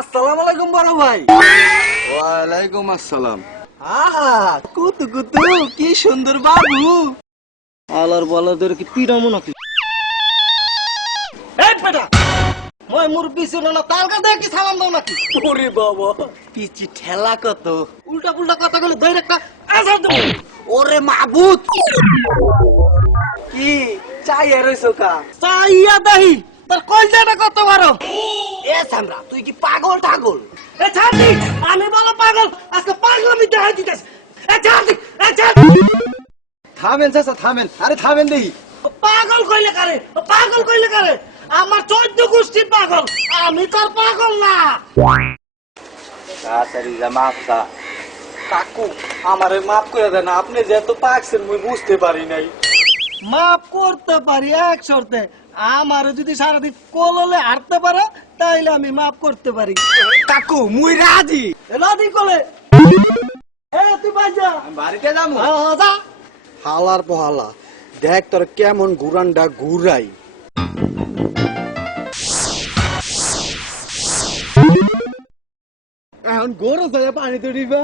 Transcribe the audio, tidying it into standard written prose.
আসসালামু আলাইকুম বড় ভাই। ওয়ালাইকুম আসসালাম। আহা কুতু কুতু কি সুন্দর বাবু। আলার বলাদের কি পিরামো নাকি? এই বেটা মই মুরব্বি ছিল না তার কাছে কি সালাম দাও নাকি? ওরে বাবা পিচি ঠেলা কত উল্টা পুল্টা কথা বলে ধরে একটা আসার দেব। ওরে মাবুত কি চাইয়া রইছো কা? চাইয়া দাহি তোর কলজাটা কত বড়? এ সামরা তুই কি পাগল টাগল? এ ছাড়ি আমি বলো পাগল আজকে পাগলামি দেখাই দিতেছ। এ ছাড়ি এ ছাড়। থামেন চাচা থামেন, আরে থামেন দেখি। পাগল কইলে কারে? পাগল কইলে কারে? আমার 14 গোষ্ঠীর পাগল, আমি তোর পাগল না। তাড়াতাড়ি যা মাপসা। কাকু আমারে মাফ করে দেন, আপনি যেহেতু পাকছেন মুই বুঝতে পারি নাই। মাফ করতে পারি এক শর্তে, আমারে যদি সারাদিন কোললে হাঁটতে পারো তাইলে আমি মাফ করতে পারি। কাকু মুই রাজি। রাজি কোলে তুই বাজা বাড়িতে যাবো। যা। হালার পহালা দেখ তোর কেমন ঘুরানটা ঘুরাই। এখন গরু যায় পানি তো দিবা।